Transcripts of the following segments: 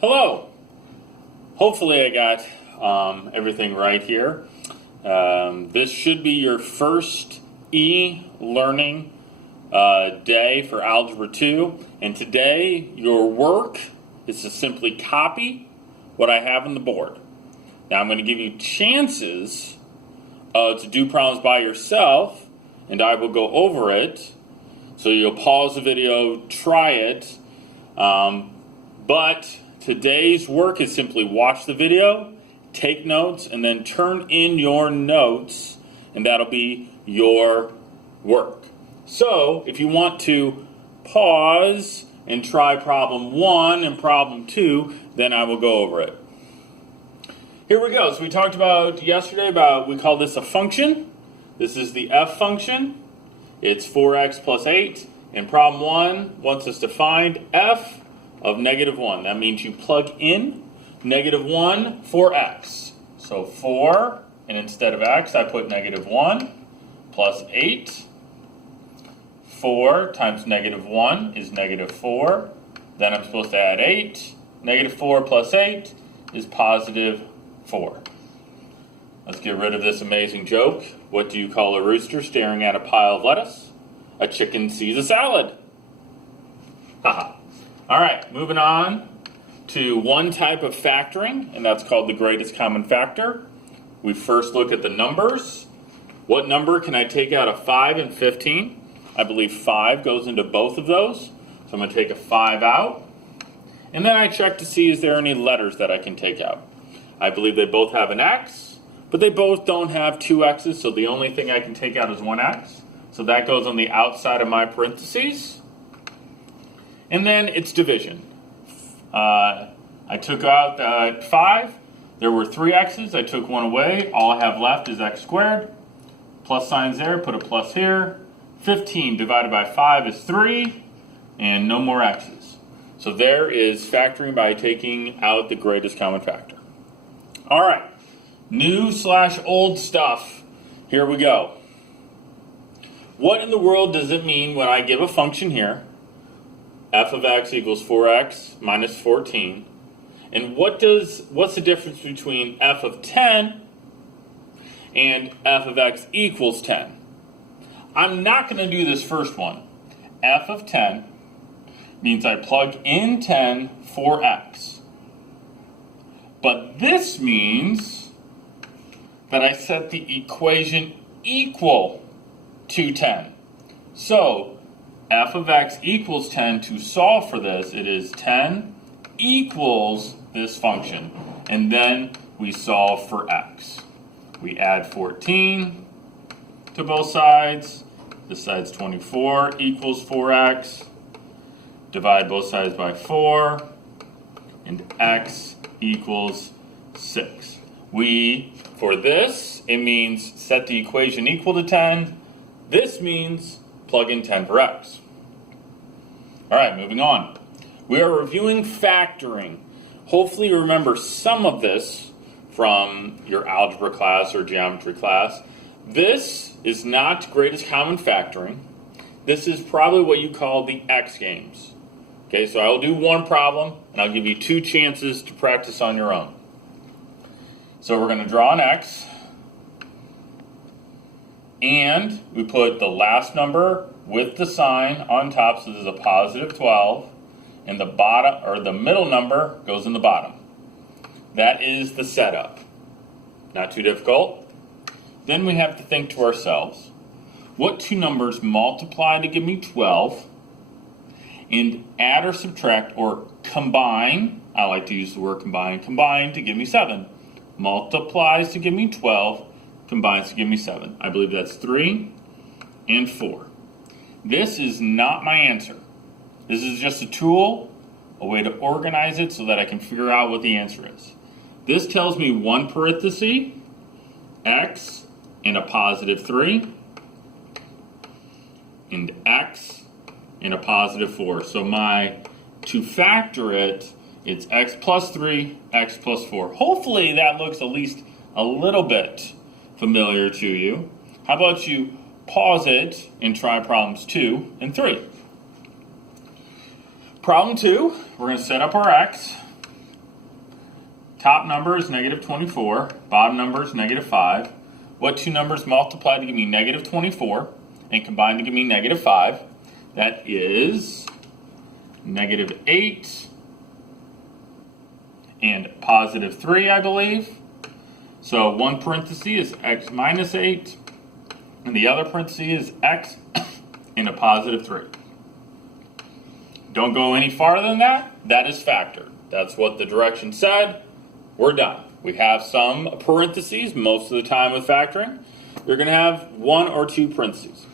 Hello. Hopefully I got everything right here. This should be your first e-learning day for Algebra 2. And today your work is to simply copy what I have on the board. Now I'm going to give you chances to do problems by yourself, and I will go over it. So you'll pause the video, try it. But today's work is simply watch the video, take notes, and then turn in your notes, and that'll be your work. So if you want to pause and try problem 1 and problem 2, then I will go over it. Here we go. So we talked about yesterday we call this a function. This is the f function. It's 4x plus 8. And problem 1 wants us to find f of -1. That means you plug in -1 for x. So 4, and instead of x, I put -1 plus 8. 4 times -1 is -4. Then I'm supposed to add 8. -4 plus 8 is +4. Let's get rid of this amazing joke. What do you call a rooster staring at a pile of lettuce? A chicken sees a salad. Haha. All right, moving on to one type of factoring, and that's called the greatest common factor. We first look at the numbers. What number can I take out of 5 and 15? I believe 5 goes into both of those, so I'm going to take a 5 out. And then I check to see is there any letters that I can take out. I believe they both have an x, but they both don't have 2 x's, so the only thing I can take out is 1 x. So that goes on the outside of my parentheses. And then it's division. I took out 5. There were 3 x's. I took 1 away. All I have left is x squared. Plus signs there. Put a plus here. 15 divided by 5 is 3. And no more x's. So there is factoring by taking out the greatest common factor. All right. New/old stuff. Here we go. What in the world does it mean when I give a function here? F of x equals 4x minus 14. And what's the difference between f of 10 and f of x equals 10? I'm not going to do this first one. F of 10 means I plug in 10 for x. But this means that I set the equation equal to 10. So f of x equals 10. To solve for this, it is 10 equals this function. And then we solve for x. We add 14 to both sides. This side's 24 equals 4x. Divide both sides by 4. And x equals 6. For this, it means set the equation equal to 10. This means plug in 10 for x. All right, moving on. We are reviewing factoring. Hopefully you remember some of this from your algebra class or geometry class. This is not greatest common factoring. This is probably what you call the X games. Okay, so I'll do one problem, and I'll give you 2 chances to practice on your own. So we're going to draw an X. And we put the last number with the sign on top, so there's a +12, and the middle number goes in the bottom. That is the setup. Not too difficult. Then we have to think to ourselves, what 2 numbers multiply to give me 12, and add or subtract or combine, I like to use the word combine to give me 7. Multiplies to give me 12, combines to give me 7. I believe that's 3 and 4. This is not my answer. This is just a tool, a way to organize it so that I can figure out what the answer is. This tells me 1 parenthesis, x and a +3, and x and a +4. So to factor it, it's x plus 3, x plus 4. Hopefully that looks at least a little bit familiar to you. How about you pause it and try problems 2 and 3. Problem 2, we're going to set up our x. top number is negative 24, bottom number is negative 5. What two numbers multiply to give me negative 24 and combine to give me negative 5? That is negative 8 and positive 3, I believe. So one parenthesis is x minus 8, and the other parenthesis is x and a positive 3. Don't go any farther than that. That is factored. That's what the direction said. We're done. We have some parentheses most of the time with factoring. You're going to have 1 or 2 parentheses.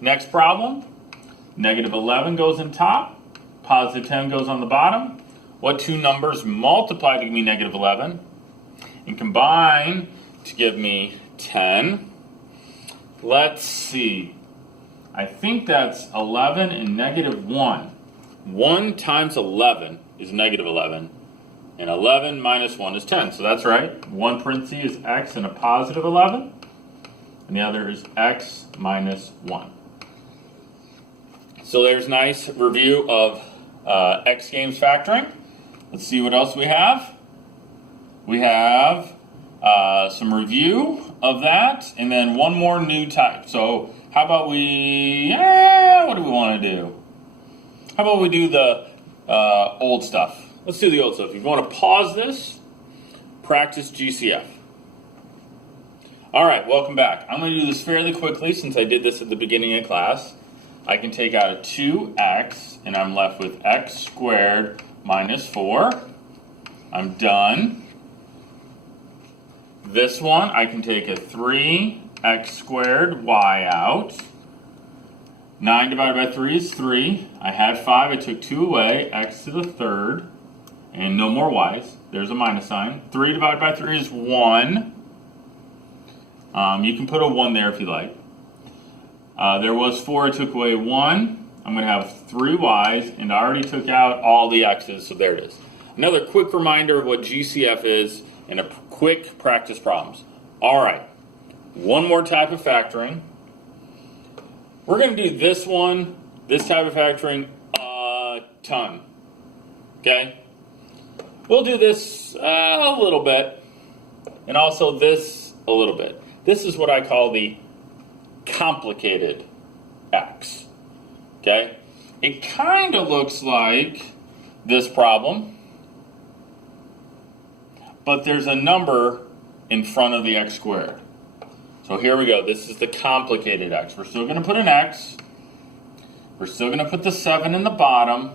Next problem. Negative 11 goes in top. Positive 10 goes on the bottom. What two numbers multiply to give me negative 11 and combine to give me 10? Let's see. I think that's 11 and negative 1. 1 times 11 is negative 11, and 11 minus 1 is 10. So that's right. One parenthesis is x and a positive 11, and the other is x minus 1. So there's a nice review of X Games factoring. Let's see what else we have. We have some review of that, and then one more new type. So how about what do we want to do? How about we do the old stuff? Let's do the old stuff. If you want to pause this, practice GCF. All right, welcome back. I'm going to do this fairly quickly since I did this at the beginning of class. I can take out a 2x, and I'm left with x squared minus 4. I'm done. This one, I can take a 3x squared y out. 9 divided by 3 is 3. I had 5. I took 2 away. X to the third. And no more y's. There's a minus sign. 3 divided by 3 is 1. You can put a 1 there if you like. There was 4. I took away 1. I'm going to have 3 y's. And I already took out all the x's. So there it is. Another quick reminder of what GCF is and a quick practice problems. All right. One more type of factoring. We're going to do this type of factoring, a ton. Okay? We'll do this a little bit, and also this a little bit. This is what I call the complicated X. Okay? It kind of looks like this problem, but there's a number in front of the x squared. So here we go. This is the complicated x. We're still going to put an x. We're still going to put the 7 in the bottom,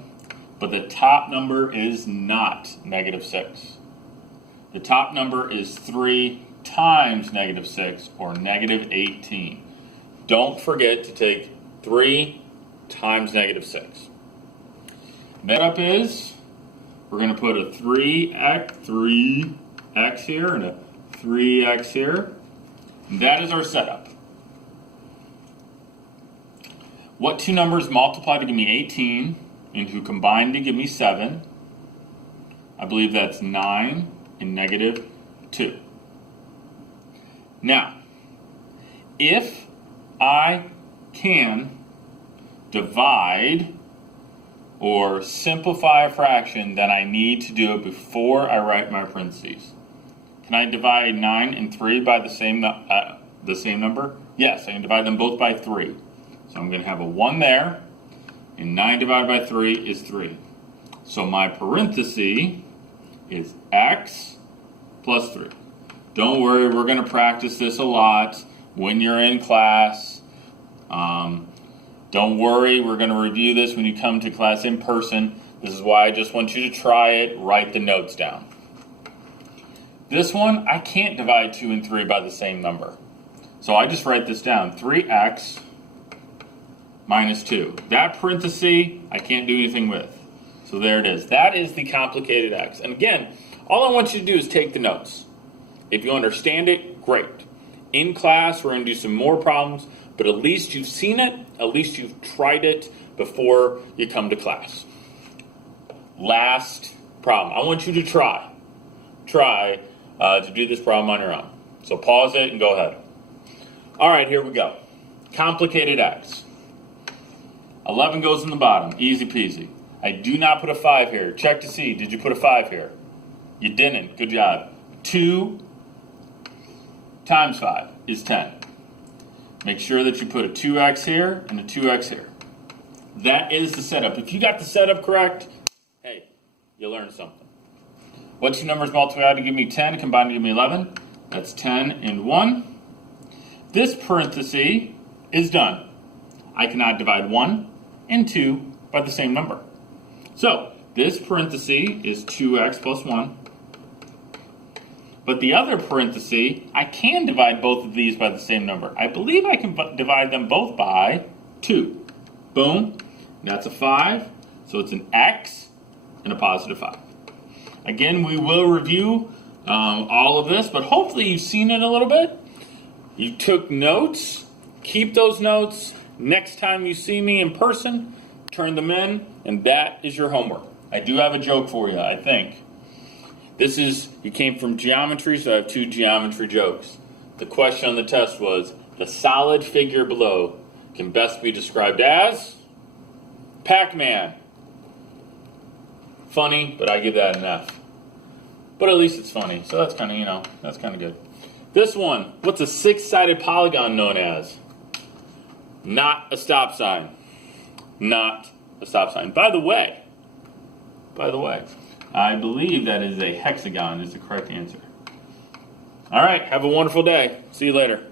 but the top number is not negative 6. The top number is 3 times negative 6, or negative 18. Don't forget to take 3 times negative 6. Next up is, we're going to put a 3x here and a 3x here. And that is our setup. What two numbers multiply to give me 18 and who combine to give me 7? I believe that's 9 and negative 2. Now, if I can divide or simplify a fraction, then I need to do it before I write my parentheses. Can I divide 9 and 3 by the same number? Yes, I can divide them both by 3. So I'm going to have a 1 there, and 9 divided by 3 is 3. So my parenthesis is x plus 3. Don't worry, we're going to practice this a lot when you're in class. Don't worry, we're going to review this when you come to class in person. This is why I just want you to try it, write the notes down. This one, I can't divide 2 and 3 by the same number. So I just write this down, 3x minus 2. That parenthesis, I can't do anything with. So there it is. That is the complicated x. And again, all I want you to do is take the notes. If you understand it, great. In class, we're going to do some more problems, but at least you've seen it, at least you've tried it before you come to class. Last problem. I want you to try to do this problem on your own. So pause it and go ahead. All right, here we go. Complicated x. 11 goes in the bottom. Easy peasy. I do not put a 5 here. Check to see. Did you put a 5 here? You didn't. Good job. 2 times 5 is 10. Make sure that you put a 2x here and a 2x here. That is the setup. If you got the setup correct, hey, you learned something. What two numbers multiply to give me 10 combined to give me 11? That's 10 and 1. This parenthesis is done. I cannot divide 1 and 2 by the same number. So, this parenthesis is 2x plus 1. But the other parenthesis, I can divide both of these by the same number. I believe I can divide them both by 2. Boom. That's a 5. So it's an x and a positive 5. Again, we will review all of this, but hopefully you've seen it a little bit. You took notes. Keep those notes. Next time you see me in person, turn them in, and that is your homework. I do have a joke for you, I think. You came from geometry, so I have 2 geometry jokes. The question on the test was, the solid figure below can best be described as Pac-Man. Funny, but I give that an F. But at least it's funny, so that's kind of, that's kind of good. This one, what's a 6-sided polygon known as? Not a stop sign. Not a stop sign. By the way, I believe that is a hexagon is the correct answer. All right, have a wonderful day. See you later.